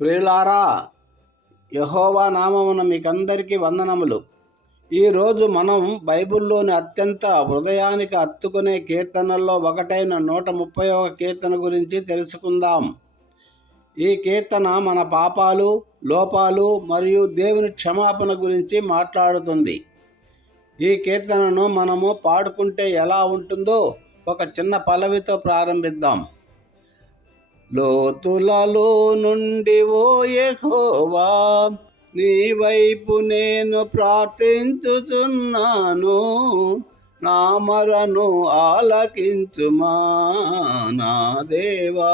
ప్రియులారా, యెహోవా నామమున మీకందరికీ వందనములు. ఈరోజు మనం బైబిల్లోని అత్యంత హృదయానికి హత్తుకునే కీర్తనల్లో ఒకటైన 131 కీర్తన గురించి తెలుసుకుందాం. ఈ కీర్తన మన పాపాలు, లోపాలు మరియు దేవుని క్షమాపణ గురించి మాట్లాడుతుంది. ఈ కీర్తనను మనము పాడుకుంటే ఎలా ఉంటుందో ఒక చిన్న పల్లవితో ప్రారంభిద్దాం. లోతులలో నుండి ఓ యెహోవా, నీ వైపు నేను ప్రార్థించుచున్నాను. నా మొరను ఆలకించుమా నా దేవా,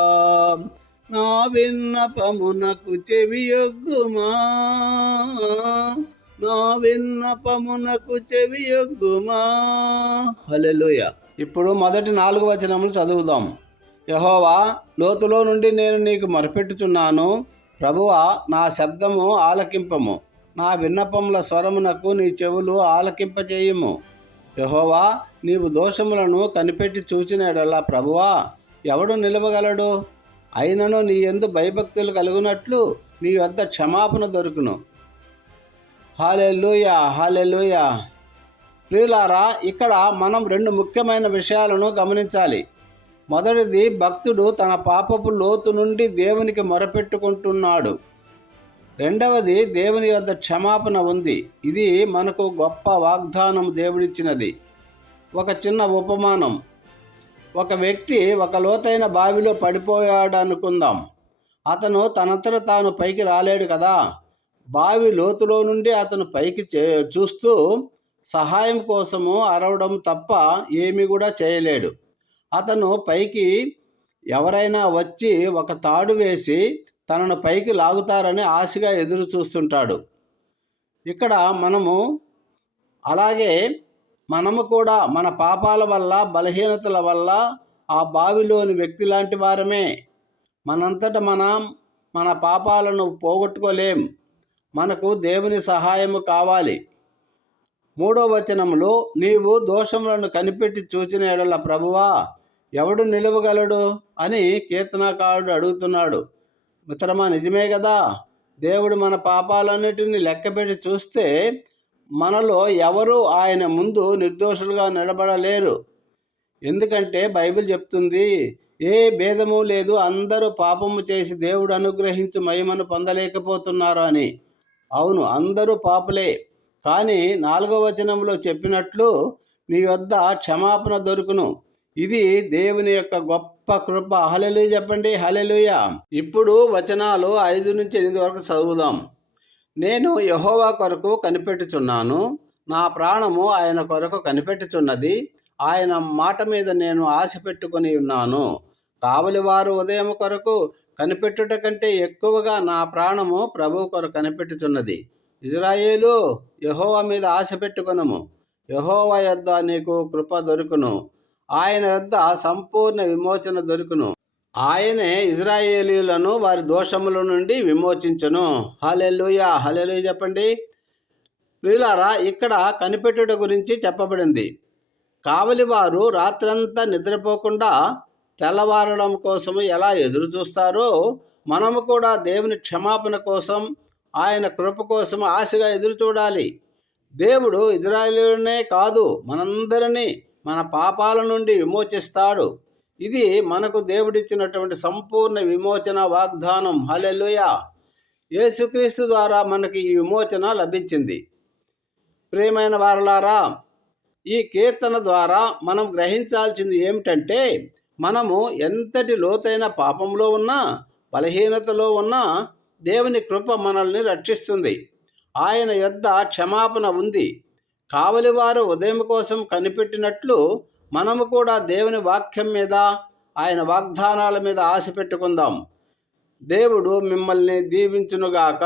నా విన్నపమునకు చెవియొగ్గుమా, నా విన్నపమునకు చెవియొగ్గుమా. హల్లెలూయా. ఇప్పుడు మొదటి 4 వచనములు చదువుదాం. యెహోవా, లోతులో నుండి నేను నీకు మొరపెట్టుచున్నాను. ప్రభువా, నా శబ్దము ఆలకింపము. నా విన్నపముల స్వరమునకు నీ చెవులు ఆలకింపచేయుము. యెహోవా, నీవు దోషములను కనిపెట్టి చూచిన ఎడల ప్రభువా, ఎవడు నిలవగలడు? అయినను నీ యందు భయభక్తులు కలుగునట్లు నీ వద్ద క్షమాపణ దొరుకును. హల్లెలూయా, హల్లెలూయా. ప్రియులారా, ఇక్కడ మనం 2 ముఖ్యమైన విషయాలను గమనించాలి. మొదటిది, భక్తుడు తన పాపపు లోతు నుండి దేవునికి మొరపెట్టుకుంటున్నాడు. రెండవది, దేవుని యొద్ద క్షమాపణ ఉంది. ఇది మనకు గొప్ప వాగ్దానం దేవుడిచ్చినది. ఒక చిన్న ఉపమానం. ఒక వ్యక్తి ఒక లోతైన బావిలో పడిపోయాడు అనుకుందాం. అతను తనంతట తాను పైకి రాలేడు కదా. బావి లోతులో నుండి అతను పైకి చూస్తూ సహాయం కోసము అరవడం తప్ప ఏమీ కూడా చేయలేడు. అతను పైకి ఎవరైనా వచ్చి ఒక తాడు వేసి తనను పైకి లాగుతారని ఆశగా ఎదురు చూస్తుంటాడు. ఇక్కడ మనము కూడా మన పాపాల వల్ల, బలహీనతల వల్ల ఆ బావిలోని వ్యక్తి లాంటి వారమే. మనంతట మన పాపాలను పోగొట్టుకోలేం. మనకు దేవుని సహాయము కావాలి. 3వ వచనములో, నీవు దోషములను కనిపెట్టి చూచిన ఎడల ప్రభువా, ఎవడు నిలవగలడు అని కీర్తనకారుడు అడుగుతున్నాడు. మిత్రమా, నిజమే కదా. దేవుడు మన పాపాలన్నిటినీ లెక్కపెట్టి చూస్తే మనలో ఎవరు ఆయన ముందు నిర్దోషులుగా నిలబడలేరు. ఎందుకంటే బైబిల్ చెప్తుంది, ఏ భేదము లేదు, అందరూ పాపము చేసి దేవుడు అనుగ్రహించి మహిమను పొందలేకపోతున్నారు అని. అవును, అందరూ పాపులే. కానీ 4వ వచనంలో చెప్పినట్లు నీ వద్ద క్షమాపణ దొరుకును. ఇది దేవుని యొక్క గొప్ప కృప. హల్లెలూయా చెప్పండి, హల్లెలూయా. ఇప్పుడు వచనాలు 5 నుంచి 8 వరకు చదువుదాం. నేను యెహోవా కొరకు కనిపెట్టుచున్నాను. నా ప్రాణము ఆయన కొరకు కనిపెట్టుచున్నది. ఆయన మాట మీద నేను ఆశ పెట్టుకుని ఉన్నాను. కావలివారు ఉదయం కొరకు కనిపెట్టుట కంటే ఎక్కువగా నా ప్రాణము ప్రభువు కొరకు కనిపెట్టుచున్నది. ఇజ్రాయేలు, యెహోవా మీద ఆశ పెట్టుకొనుము. యెహోవా యొద్ద నీకు కృప దొరుకును. ఆయన యొద్ద సంపూర్ణ విమోచన దొరుకును. ఆయనే ఇజ్రాయేలీయులను వారి దోషముల నుండి విమోచించును. హల్లెలూయా, హల్లెలూయా చెప్పండి. ప్రియులారా, ఇక్కడ కనిపెట్టుట గురించి చెప్పబడింది. కావలివారు రాత్రంతా నిద్రపోకుండా తెల్లవారడం కోసము ఎలా ఎదురు చూస్తారో, మనము కూడా దేవుని క్షమాపణ కోసం, ఆయన కృప కోసం ఆశగా ఎదురు చూడాలి. దేవుడు ఇజ్రాయేలునే కాదు, మనందరినీ మన పాపాల నుండి విమోచిస్తాడు. ఇది మనకు దేవుడిచ్చినటువంటి సంపూర్ణ విమోచన వాగ్దానం. హల్లెలూయా. యేసుక్రీస్తు ద్వారా మనకి ఈ విమోచన లభించింది. ప్రియమైన వారలారా, ఈ కీర్తన ద్వారా మనం గ్రహించాల్సింది ఏమిటంటే, మనము ఎంతటి లోతైన పాపంలో ఉన్నా, బలహీనతలో ఉన్నా దేవుని కృప మనల్ని రక్షిస్తుంది. ఆయన యొద్ద క్షమాపణ ఉంది. కావలివారు ఉదయం కోసం కనిపెట్టినట్లు మనము కూడా దేవుని వాక్యం మీద, ఆయన వాగ్దానాల మీద ఆశ పెట్టుకుందాం. దేవుడు మిమ్మల్ని దీవించునుగాక.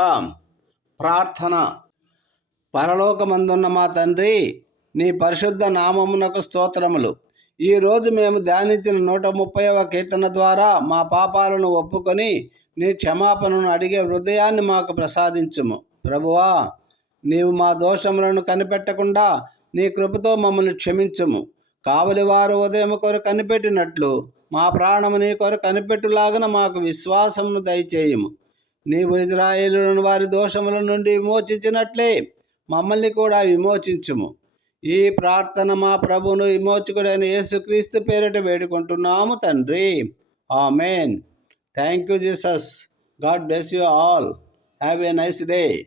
ప్రార్థన. పరలోకమందున్న మా తండ్రి, నీ పరిశుద్ధ నామమునకు స్తోత్రములు. ఈరోజు మేము ధ్యానించిన 130వ కీర్తన ద్వారా మా పాపాలను ఒప్పుకొని నీ క్షమాపణను అడిగే హృదయాన్ని మాకు ప్రసాదించుము. ప్రభువా, నీవు మా దోషములను కనిపెట్టకుండా నీ కృపతో మమ్మల్ని క్షమించుము. కావలివారు ఉదయం కొరకు కనిపెట్టినట్లు మా ప్రాణము నీ కొరకు కనిపెట్టులాగన మాకు విశ్వాసమును దయచేయము. నీవు ఇజ్రాయేలును వారి దోషముల నుండి విమోచించినట్లే మమ్మల్ని కూడా విమోచించుము. ఈ ప్రార్థన మా ప్రభువును విమోచకుడైన యేసుక్రీస్తు పేరిట వేడుకుంటున్నాము తండ్రి. Amen. Thank you Jesus. God bless you all. Have a nice day.